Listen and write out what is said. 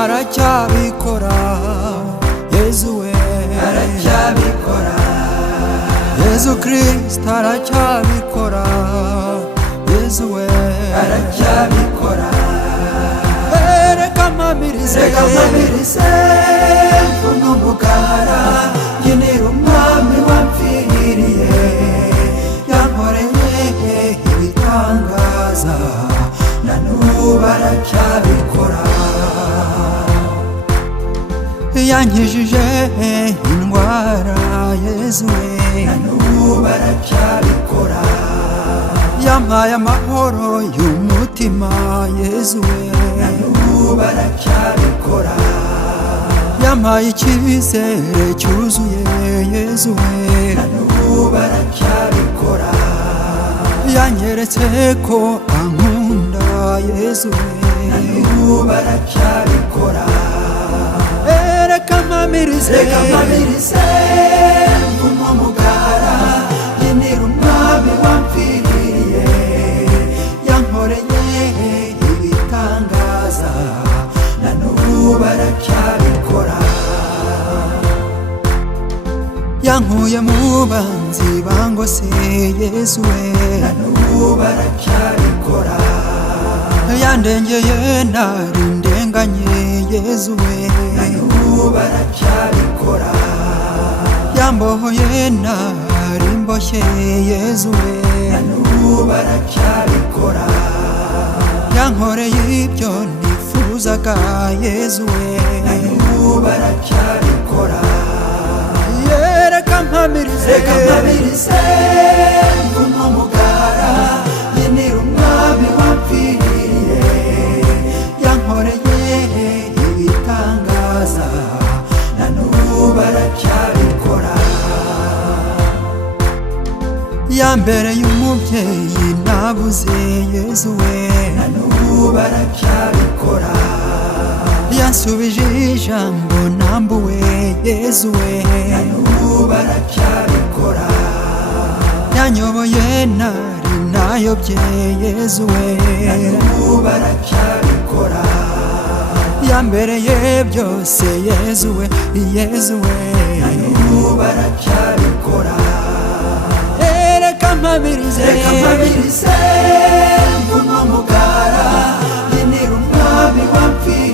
aracyabikora Yezu we aracyabikora Yezu Kristo aracyabikora Yezu we aracyabikora reka mpamirize mvuno mugara ngenera umwami wampfiriye yankoreye ibitangaza na n'ubu aracyabikora yankijije indwara Yezu we na n'ubu aracyabikora yampaye amahoro y'umutima Yezu we na n'ubu aracyabikora yampaye icyizere cyuzuye Yezu we na n'ubu aracyabikora yanyeretse ko ankunda Yezu we na n'ubu aracyabikora reka mpamirize mvuno mugara ngenera umwami wampfiriye yankoreye ibitangaza na n'ubu aracyabikora yankuye mu banzi bangose Yezu we na n'ubu aracyabikora yandengeye ntari ndenganye Yezu we na n'ubu aracyabikora yambohoye ntari mboshye Yezu we na n'ubu aracyabikora yankoreye ibyo nifuzaga Yezu we na n'ubu aracyabikora reka mpamirize mvuno mugara ngenera umwami wampfiriye yankoreye ibitangaza na n'ubu aracyabikora yambereye umubyeyi nabuze Yezu we na n'ubu aracyabikora yansubije ijambo nambuwe Yezu we na n'ubu aracyabikora yanyoboye ntari nayobye Yezu we na n'ubu aracyabikora yambereye byose Yezu we Yezu we na n'ubu aracyabikora reka mpamirize mvuno mugara ngenera umwami wampfiriye